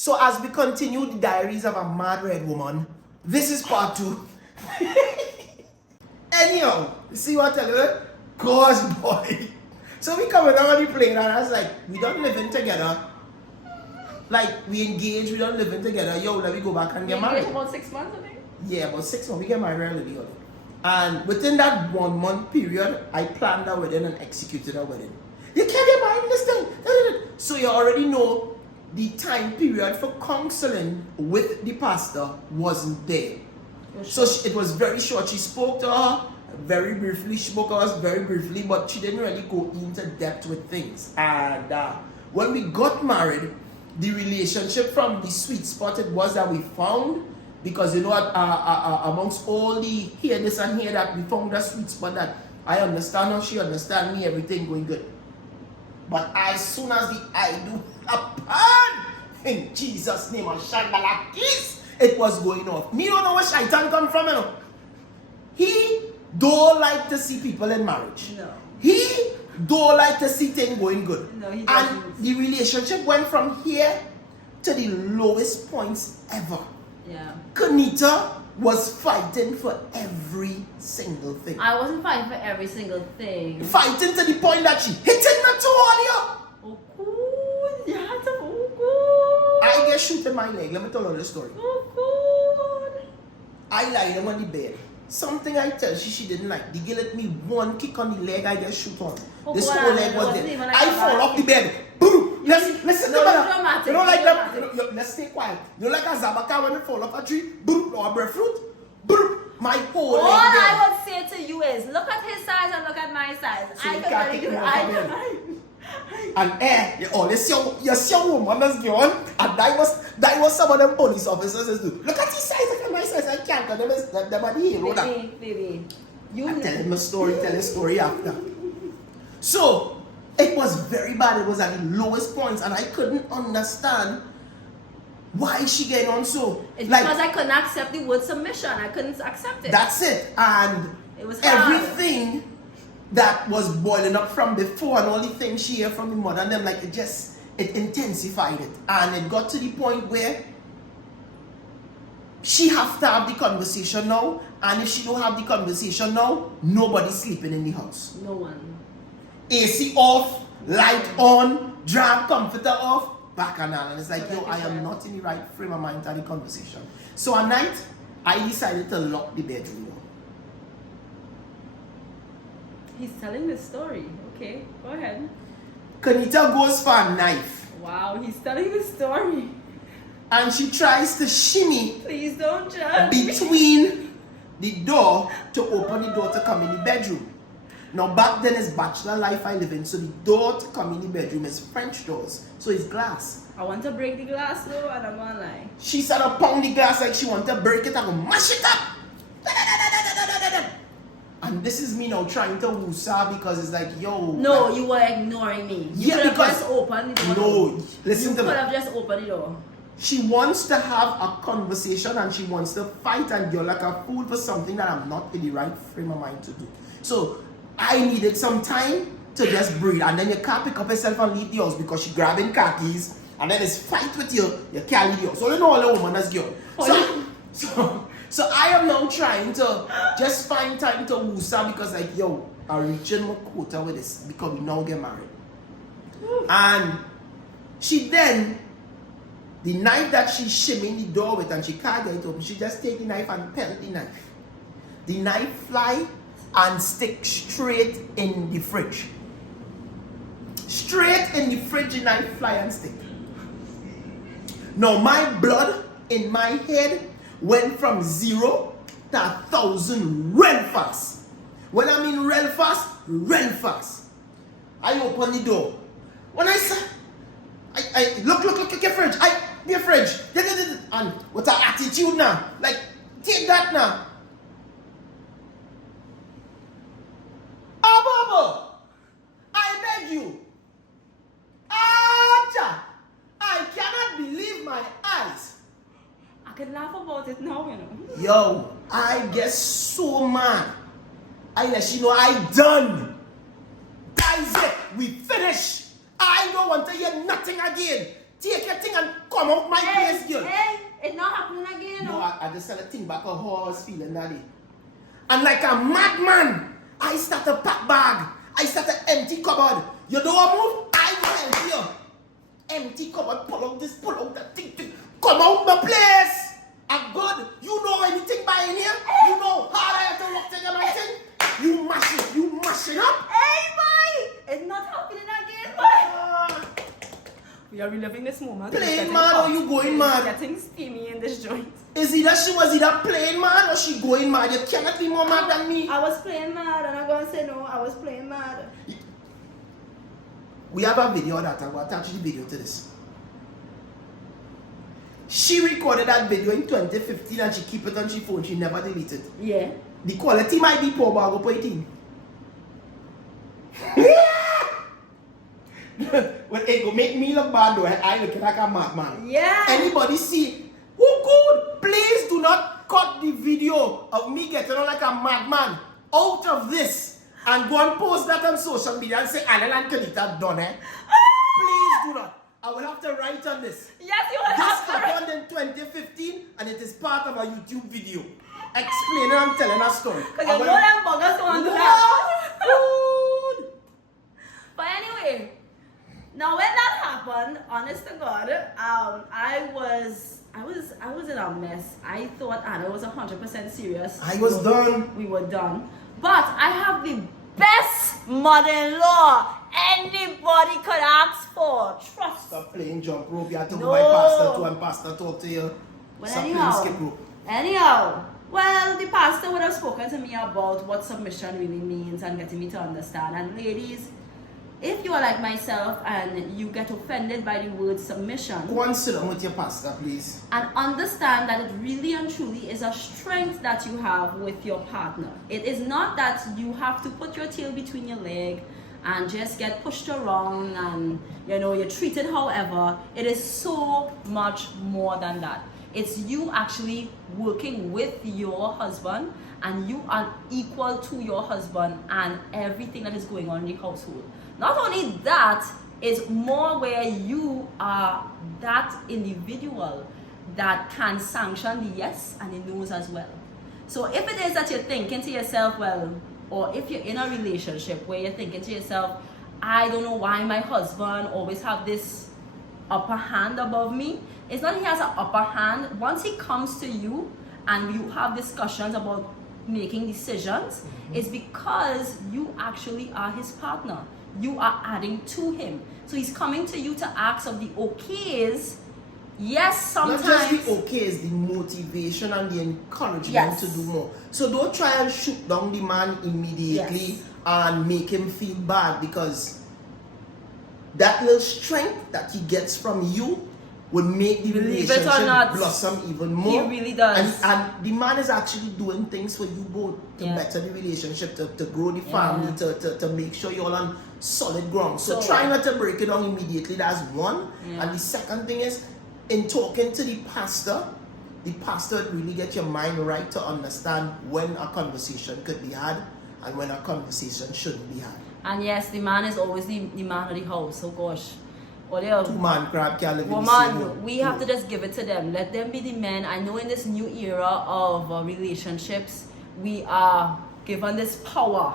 So as we continue the diaries of a mad red woman, this is part 2. Anyhow, see what I tell you? Cause boy. So we coming down on the plane and I was like, we don't living together. Like we engaged, we don't living together. Yo, let me go back and get married. About 6 months, I think. Yeah, about 6 months. We get married early. And within that 1 month period, I planned a wedding and executed a wedding. You can't get married in this thing. So you already know the time period for counseling with the pastor wasn't there. So it was very short. She spoke to her very briefly. She spoke to us very briefly, but she didn't really go into depth with things. And when we got married, the relationship from the sweet spot it was that we found, because you know amongst all the here, this and here, that we found a sweet spot that I understand her, she understand me, everything going good. But as soon as the I do happen, in Jesus' name, kiss, it was going off. Me don't know where shaitan come from, you know. He don't like to see people in marriage. No. He don't like to see things going good. No, he doesn't. And the relationship went from here to the lowest points ever. Yeah. Kanita was fighting for every single thing. I wasn't fighting for every single thing. Fighting to the point that she hitting me too earlier. Oh, good. You had to, oh, good. I get shoot in my leg. Let me tell you the story. Oh, good. I lie down on the bed. Something I tell she didn't like. The girl let me one kick on the leg, I get shoot on. Oh, this God, whole leg was wasn't there. even like I a fall bad off the kick. bed. Boom! Listen No, to it's me. dramatic. You know like It's that. dramatic. Let's stay quiet. You know like a zabaka when you fall off a tree? Boom! Or a breadfruit? Boom! My whole All leg there. I would say to you is, look at his size and look at my size. So I you can can't really take do me it. off I the bed. can. And you see a woman that's gone, and that was some of them police officers is do. Look at his size, look at my size, I can't, because them are the hero that. Baby. You I tell him a story, tell a story after. So, it was very bad. It was at the lowest points, and I couldn't understand why she getting on so. It's like, because I couldn't accept the word submission. I couldn't accept it. That's it. And It was hard. everything that was boiling up from before and all the things she heard from the mother and them, like it intensified it. And it got to the point where she have to have the conversation now, and if she don't have the conversation now, nobody's sleeping in the house. No one. AC off, light on, drag comforter off, bacchanal. And it's like, yo, I am not in the right frame of mind to have the conversation. So at night, I decided to lock the bedroom door. He's telling the story. Okay, go ahead. Kanita goes for a knife, Wow, he's telling the story. and she tries to shimmy Please don't judge me. between the door to open the door to come in the bedroom. Now back then it's bachelor life I live in, so the door to come in the bedroom is French doors, so it's glass. I want to break the glass though, and I'm gonna lie. She started to pound the glass like she want to break it. I go mash it up. And this is me now trying to woosa because it's like, yo. No, you were ignoring me. You Yeah, could have because- just opened the door. No, listen You to could me. have just opened the door. She wants to have a conversation and she wants to fight, and you're like a fool for something that I'm not in the right frame of mind to do. So I needed some time to just breathe, and then you can't pick up yourself and leave the house because she grabbing khakis, and then it's fight with you can't leave the house. So you know all the woman that's girl. So I am now trying to just find time to woosa because like, yo, I'm reaching my quota with this because we now get married. And she then, the knife that she shimming the door with and she can't get it open, she just take the knife and pelt the knife. The knife fly and stick straight in the fridge. Straight in the fridge, the knife fly and stick. Now my blood in my head went from 0 to 1,000 real fast. When I mean real fast. I open the door. When I say, I look at your fridge. Your fridge. And with her attitude now, like, take that now. Ababa, I beg you. Acha, I cannot believe my eyes. I can laugh about it now, you know. Yo, I get so mad. I let you know I done. That is it. We finish. I don't want to hear nothing again. Take your thing and come out my place, girl. Hey, it's not happening again. No, I just said a thing back of how I was feeling that day. And like a madman, I start to pack bag. I start to empty cupboard. You don't want to move? I will help you. Empty cupboard, pull out this, pull out that thing. Come out my place. I'm good. You know anything by in here? You know how I have to walk to my thing? You mash it up. Hey, boy! It's not happening again, boy! We are reliving this moment. Playing mad or you going mad? Getting steamy in this joint. Is either she was either playing mad or she going mad? You cannot be more mad than me. I was playing mad and I'm going to say no, I was playing mad. We have a video of that. I'm going to attach the video to this. She recorded that video in 2015 and she keep it on her phone. She never deleted it. Yeah. The quality might be poor, but I'll go put it in. Well, it go make me look bad though. I look like a madman. Yeah. Anybody see? Who could? Please do not cut the video of me getting on like a madman out of this and go and post that on social media and say Alan and Kenita done it. Please do not. I will have to write on this. Yes, you will This have to. happened in 2015 and it is part of a YouTube video explaining and telling a story. Because you know them buggers don't want to do that. Lord. But anyway, now when that happened, honest to God, I was in a mess. I thought Anna was 100% serious. I was done. We were done. But I have the best mother-in-law anybody could ask for. Trust. Stop playing jump rope. You have to No. go by pastor too and pastor talk to you. Well, Stop playing skip rope. anyhow, well, the pastor would have spoken to me about what submission really means and getting me to understand. And ladies, if you are like myself and you get offended by the word submission, Go and sit down with your pastor, please. and understand that it really and truly is a strength that you have with your partner. It is not that you have to put your tail between your leg and just get pushed around and you're treated however. It is so much more than that. It's you actually working with your husband and you are equal to your husband and everything that is going on in the household. Not only that, it's more where you are that individual that can sanction the yes and the no's as well. So if it is that you're thinking to yourself, well, or if you're in a relationship where you're thinking to yourself, I don't know why my husband always have this upper hand above me. It's not he has an upper hand. Once he comes to you and you have discussions about making decisions, it's because you actually are his partner. You are adding to him. So he's coming to you to ask of the okays. Yes, sometimes. Not just the okay, it's the motivation and the encouragement Yes. to do more. So don't try and shoot down the man immediately Yes. and make him feel bad, because that little strength that he gets from you would make the Believe it or relationship not, blossom even more. he really does. And the man is actually doing things for you both to Yeah. better the relationship, to grow the family, to make sure you're on solid ground. So So- try not to break it down immediately. That's one. Yeah. And the second thing is, in talking to the pastor would really get your mind right to understand when a conversation could be had and when a conversation shouldn't be had. And yes, the man is always the man of the house. Oh gosh. Or they are, Two man crab can't live in the same woman, room. we have to just give it to them. Let them be the men. I know in this new era of relationships, we are given this power,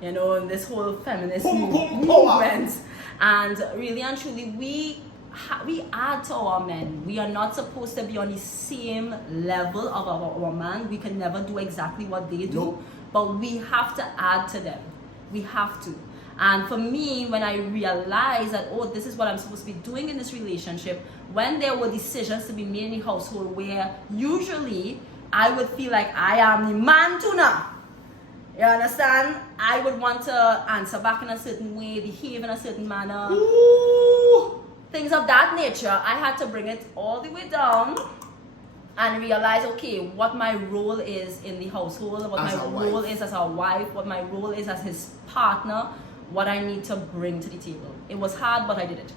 in this whole feminist Boom, boom, power. movement. And really and truly, we add to our men. We are not supposed to be on the same level of our man. We can never do exactly what they do, Nope. but we have to add to them. We have to. And for me, when I realized that, oh, this is what I'm supposed to be doing in this relationship, when there were decisions to be made in the household where usually I would feel like I am the man too now. You understand? I would want to answer back in a certain way, behave in a certain manner. Ooh. Things of that nature. I had to bring it all the way down and realize, okay, what my role is in the household, what As my a role wife. is as a wife, what my role is as his partner, what I need to bring to the table. It was hard, but I did it.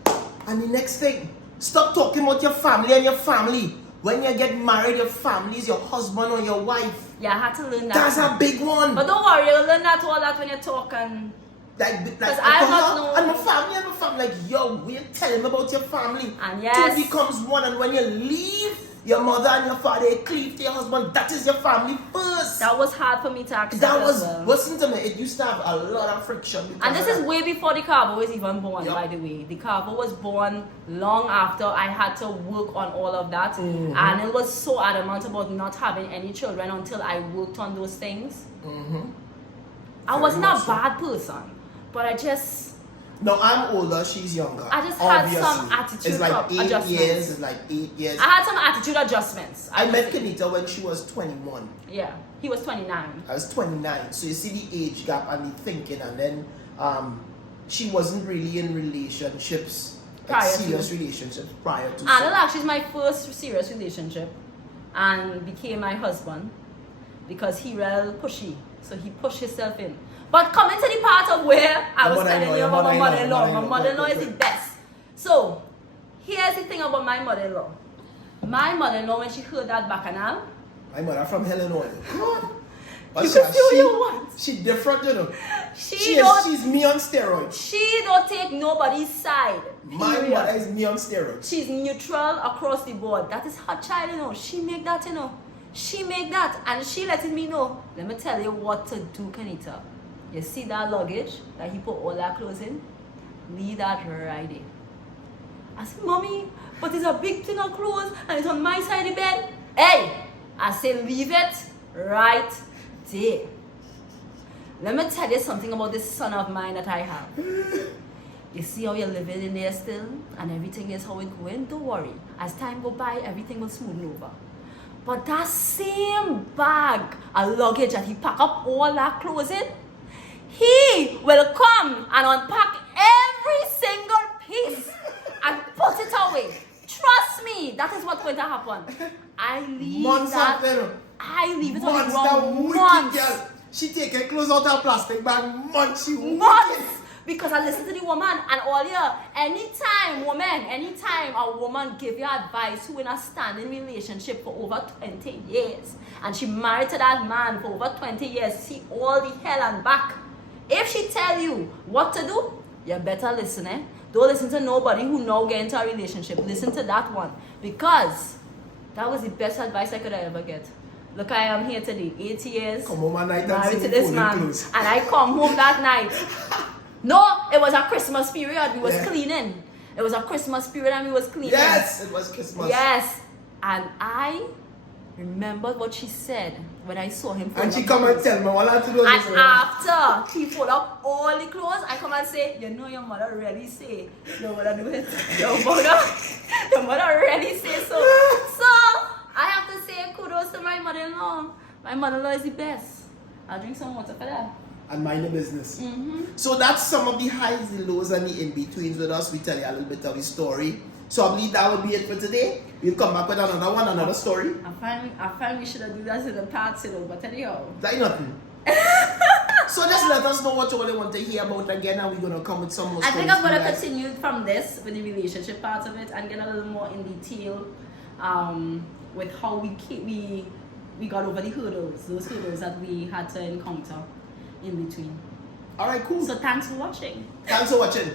And the next thing, stop talking about your family and your family. When you get married, your family is your husband or your wife. Yeah, I had to learn that. That's a big one. But don't worry, you'll learn all that when you talk and like I got no- and my family, like, yo, we tell him about your family. And yes. Two becomes one, and when you leave your mother and your father, you cleave to your husband, that is your family first. That was hard for me to accept. That was, as well. listen to me, it used to have a lot of friction. And this of is that. way before the Carver was even born, Yep. by the way. The Carver was born long after I had to work on all of that. Mm-hmm. And it was so adamant about not having any children until I worked on those things. Mm-hmm. I Very wasn't much a so. bad person, but I just No, I'm older, she's younger. I just had some obviously. attitude It's like 8 adjustments. years, it's like 8 years. I had some attitude adjustments. I met Kenita when she was 21. Yeah, he was 29. I was 29. So you see the age gap and the thinking, and then she wasn't really in relationships, like Prior to. serious relationships prior to. Anil actually is my first serious relationship and became my husband because he real pushy. So he pushed himself in. But coming to the part of where I was telling you about my mother-in-law. My mother-in-law is the best. So here's the thing about my mother-in-law. My mother-in-law, when she heard that bacchanal, My mother from Illinois. Come on. you can see what you want. She different, you know. She's me on steroids. She don't take nobody's side. My period. mother is me on steroids. She's neutral across the board. That is her child, you know. She make that, you know. She make that. And she letting me know. Let me tell you what to do, Kenita. You see that luggage that he put all that clothes in? Leave that right there. I said, Mommy, but it's a big thing of clothes and it's on my side of the bed. Hey! I say, leave it right there. Let me tell you something about this son of mine that I have. You see how you're living in there still and everything is how it's going? Don't worry. As time go by, everything will smooth over. But that same bag of luggage that he pack up all that clothes in, he will come and unpack every single piece and put it away. Trust me, that is what's going to happen. I leave Months that. after. I leave it on the Months, that ground. wicked Months. girl. She take her clothes out of plastic bag. Months, she Months. wicked. Because I listen to the woman and all year, anytime a woman give you advice who in a standing relationship for over 20 years and she married to that man for over 20 years, see all the hell and back. If she tell you what to do, you better listen, eh? Don't listen to nobody who now get into a relationship. Listen to that one. Because that was the best advice I could ever get. Look, I am here today, 8 years, Come home at night and married see to this folding man. clothes. And I come home that night. No, it was a Christmas period. We was Yeah. cleaning. It was a Christmas period and we was cleaning. Yes, it was Christmas. Yes. And I remembered what she said when I saw him. And she fold come up and clothes. tell me what I have to do. And after he fold up all the clothes, I come and say, you know your mother really say, your mother do it. Your mother really say so. So, I have to say kudos to my mother-in-law. My mother-in-law is the best. I'll drink some water for that. And mind the business. Mm-hmm. So that's some of the highs, the lows, and the in-betweens with us. We tell you a little bit of the story. So I believe that will be it for today. We'll come back with another one, another story. I find we should have done that in the past, you know, but anyhow. Like nothing. So just let us know what you really want to hear about again, and we're going to come with some more I stories. think I'm for you going to guys. continue from this with the relationship part of it and get a little more in detail with how we got over the those hurdles that we had to encounter in between. All right, cool. So thanks for watching. Thanks for watching.